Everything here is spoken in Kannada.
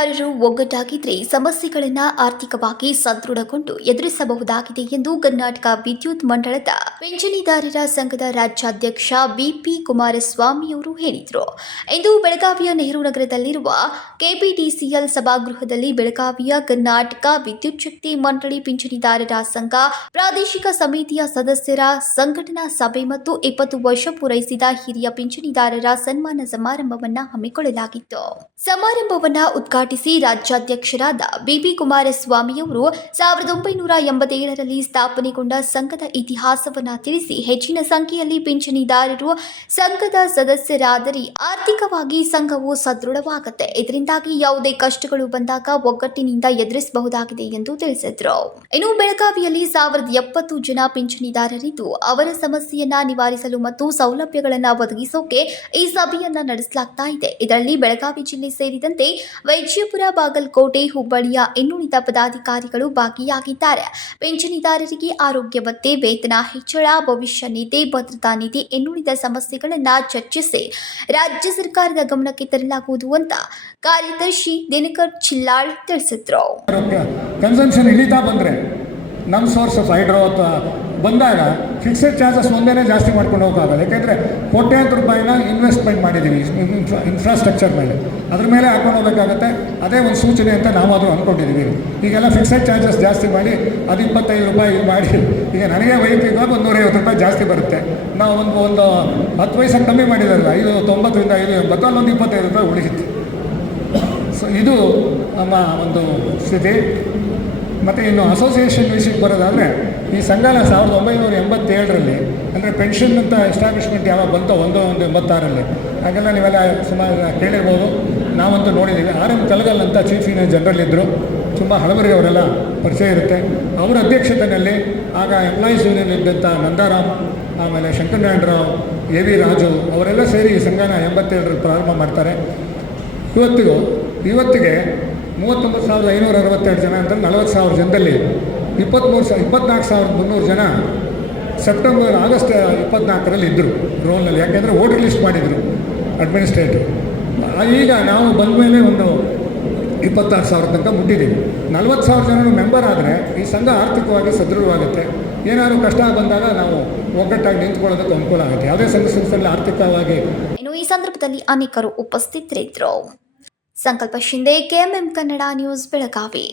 ಪಿಂಚಣಿದಾರರು ಒಗ್ಗಟ್ಟಾಗಿದ್ದರೆ ಸಮಸ್ಯೆಗಳನ್ನು ಆರ್ಥಿಕವಾಗಿ ಸದೃಢಗೊಂಡು ಎದುರಿಸಬಹುದಾಗಿದೆ ಎಂದು ಕರ್ನಾಟಕ ವಿದ್ಯುತ್ ಮಂಡಳದ ಪಿಂಚಣಿದಾರರ ಸಂಘದ ರಾಜ್ಯಾಧ್ಯಕ್ಷ ಬಿಪಿ ಕುಮಾರಸ್ವಾಮಿಯವರು ಹೇಳಿದರು. ಇಂದು ಬೆಳಗಾವಿಯ ನೆಹರು ನಗರದಲ್ಲಿರುವ ಕೆಪಿಟಿಸಿಎಲ್ ಸಭಾಗೃಹದಲ್ಲಿ ಬೆಳಗಾವಿಯ ಕರ್ನಾಟಕ ವಿದ್ಯುತ್ ಶಕ್ತಿ ಮಂಡಳಿ ಪಿಂಚಣಿದಾರರ ಸಂಘ ಪ್ರಾದೇಶಿಕ ಸಮಿತಿಯ ಸದಸ್ಯರ ಸಂಘಟನಾ ಸಭೆ ಮತ್ತು 20 ವರ್ಷ ಪೂರೈಸಿದ ಹಿರಿಯ ಪಿಂಚಣಿದಾರರ ಸನ್ಮಾನ ಸಮಾರಂಭವನ್ನು ಹಮ್ಮಿಕೊಳ್ಳಲಾಗಿತ್ತು. ಸಮಾರಂಭವನ್ನು ಉದ್ಘಾಟಿಸಿ ರಾಜ್ಯಾಧ್ಯಕ್ಷರಾದ ಬಿಪಿ ಕುಮಾರಸ್ವಾಮಿಯವರು 1987ರಲ್ಲಿ ಸ್ಥಾಪನೆಗೊಂಡ ಸಂಘದ ಇತಿಹಾಸವನ್ನು ತಿಳಿಸಿ ಹೆಚ್ಚಿನ ಸಂಖ್ಯೆಯಲ್ಲಿ ಪಿಂಚಣಿದಾರರು ಸಂಘದ ಸದಸ್ಯರಾದರೆ ಆರ್ಥಿಕವಾಗಿ ಸಂಘವು ಸದೃಢವಾಗುತ್ತೆ. ಇದರಿಂದಾಗಿ ಯಾವುದೇ ಕಷ್ಟಗಳು ಬಂದಾಗ ಒಗ್ಗಟ್ಟಿನಿಂದ ಎದುರಿಸಬಹುದಾಗಿದೆ ಎಂದು ತಿಳಿಸಿದರು. ಇನ್ನು ಬೆಳಗಾವಿಯಲ್ಲಿ 1070 ಜನ ಪಿಂಚಣಿದಾರರಿದ್ದು ಅವರ ಸಮಸ್ಯೆಯನ್ನ ನಿವಾರಿಸಲು ಮತ್ತು ಸೌಲಭ್ಯಗಳನ್ನು ಒದಗಿಸೋಕೆ ಈ ಸಭೆಯನ್ನ ನಡೆಸಲಾಗ್ತಾ ಇದೆ. ಇದರಲ್ಲಿ ಬೆಳಗಾವಿ ಜಿಲ್ಲೆ ಸೇರಿದಂತೆ ವೈದ್ಯಪುರ, ಬಾಗಲಕೋಟೆ, ಹುಬ್ಬಳ್ಳಿಯ ಇನ್ನುಳಿದ ಪದಾಧಿಕಾರಿಗಳು ಭಾಗಿಯಾಗಿದ್ದಾರೆ. ಪಿಂಚಣಿದಾರರಿಗೆ ಆರೋಗ್ಯ ಭತ್ಯೆ, ವೇತನ ಹೆಚ್ಚಳ, ಭವಿಷ್ಯ ನಿಧಿ, ಭದ್ರತಾ ನಿಧಿ ಇನ್ನುಳಿದ ಸಮಸ್ಯೆಗಳನ್ನು ಚರ್ಚಿಸಿ ರಾಜ್ಯ ಸರ್ಕಾರದ ಗಮನಕ್ಕೆ ತರಲಾಗುವುದು ಅಂತ ಕಾರ್ಯದರ್ಶಿ ದಿನಕರ್ ಚಿಲ್ಲಾಳ್ ತಿಳಿಸಿದ್ರು. ಕನ್ಸಂಪ್ಷನ್ ಇಳಿತಾ ಬಂದರೆ ನಮ್ಮ ಸೋರ್ಸ್ ಆಫ್ ಹೈಡ್ರೋ ಅಥವಾ ಬಂದಾಗ ಫಿಕ್ಸೆಡ್ ಚಾರ್ಜಸ್ ಒಂದೇ ಜಾಸ್ತಿ ಮಾಡ್ಕೊಂಡು ಹೋಗೋಕ್ಕಾಗಲ್ಲ. ಯಾಕೆಂದರೆ ಕೋಟ್ಯಾಂತರ ರೂಪಾಯಿನ ಇನ್ವೆಸ್ಟ್ಮೆಂಟ್ ಮಾಡಿದ್ದೀವಿ ಇನ್ಫ್ರಾಸ್ಟ್ರಕ್ಚರ್ ಮೇಲೆ, ಅದ್ರ ಮೇಲೆ ಹಾಕೊಂಡು ಹೋಗಬೇಕಾಗತ್ತೆ. ಅದೇ ಒಂದು ಸೂಚನೆ ಅಂತ ನಾವಾದರೂ ಅಂದ್ಕೊಂಡಿದ್ದೀವಿ. ಈಗೆಲ್ಲ ಫಿಕ್ಸೆಡ್ ಚಾರ್ಜಸ್ ಜಾಸ್ತಿ ಮಾಡಿ ಅದು 25 ರೂಪಾಯಿ ಮಾಡಿ, ಈಗ ನನಗೆ ವೈಯಕ್ತಿಕವಾಗಿ 150 ರೂಪಾಯಿ ಜಾಸ್ತಿ ಬರುತ್ತೆ. ನಾವು ಒಂದು 10 ಪೈಸೆ ಕಮ್ಮಿ ಮಾಡಿದಾರಲ್ಲ, 90ರಿಂದ 580 ಅಲ್ಲೊಂದು 25 ರೂಪಾಯಿ ಉಳಿಯುತ್ತೆ. ಸೊ ಇದು ನಮ್ಮ ಒಂದು ಸ್ಥಿತಿ. ಮತ್ತು ಇನ್ನು ಅಸೋಸಿಯೇಷನ್ ವಿಷಯಕ್ಕೆ ಬರೋದಾದರೆ ಈ ಸಂಘನ 1987ರಲ್ಲಿ ಅಂದರೆ ಪೆನ್ಷನ್ ಅಂತ ಎಸ್ಟಾಬ್ಲಿಷ್ಮೆಂಟ್ ಯಾವಾಗ ಬಂತೋ 1986ರಲ್ಲಿ, ಹಾಗೆಲ್ಲ ನೀವೆಲ್ಲ ಸುಮಾರು ಕೇಳಿರ್ಬೋದು, ನಾವಂತೂ ನೋಡಿದ್ದೀವಿ. RM ಕಲಗಲ್ ಅಂತ ಚೀಫ್ ಜನರಲ್ ಇದ್ದರು, ತುಂಬ ಹಳಬರಿಗೆ ಅವರೆಲ್ಲ ಪರಿಚಯ ಇರುತ್ತೆ. ಅವರ ಅಧ್ಯಕ್ಷತೆಯಲ್ಲಿ ಆಗ ಎಂಪ್ಲಾಯೀಸ್ ಯೂನಿಯನ್ ಇದ್ದಂಥ ನಂದಾರಾಮ್, ಆಮೇಲೆ ಶಂಕರನಾರಾಯಣರಾವ್, AV ರಾಜು ಅವರೆಲ್ಲ ಸೇರಿ ಈ ಸಂಘನ 87ರಲ್ಲಿ ಪ್ರಾರಂಭ ಮಾಡ್ತಾರೆ. ಇವತ್ತಿಗೆ 39,562 ಜನ ಅಂತ 40,000 ಜನದಲ್ಲಿ 24,300 ಜನ ಆಗಸ್ಟ್ 24ರಲ್ಲಿ ಇದ್ದರು ರೋಲ್ನಲ್ಲಿ. ಯಾಕೆಂದರೆ ವೋಟರ್ ಲಿಸ್ಟ್ ಮಾಡಿದರು ಅಡ್ಮಿನಿಸ್ಟ್ರೇಟಿವ್. ಈಗ ನಾವು ಬಂದ ಮೇಲೆ ಒಂದು 26,000 ತನಕ ಮುಟ್ಟಿದ್ದೀವಿ. 40,000 ಜನರು ಮೆಂಬರ್ ಆದರೆ ಈ ಸಂಘ ಆರ್ಥಿಕವಾಗಿ ಸದೃಢವಾಗುತ್ತೆ. ಏನಾದರೂ ಕಷ್ಟ ಬಂದಾಗ ನಾವು ಒಗ್ಗಟ್ಟಾಗಿ ನಿಂತ್ಕೊಳ್ಳೋದಕ್ಕೆ ಅನುಕೂಲ ಆಗುತ್ತೆ. ಯಾವುದೇ ಸಂಸ್ಥೆಯಲ್ಲಿ ಆರ್ಥಿಕವಾಗಿ. ಇನ್ನು ಈ ಸಂದರ್ಭದಲ್ಲಿ ಅನೇಕರು ಉಪಸ್ಥಿತರಿದ್ದರು. ಸಂಕಲ್ಪ ಶಿಂದೆ, KMM ಕನ್ನಡ ನ್ಯೂಸ್, ಬೆಳಗಾವಿ.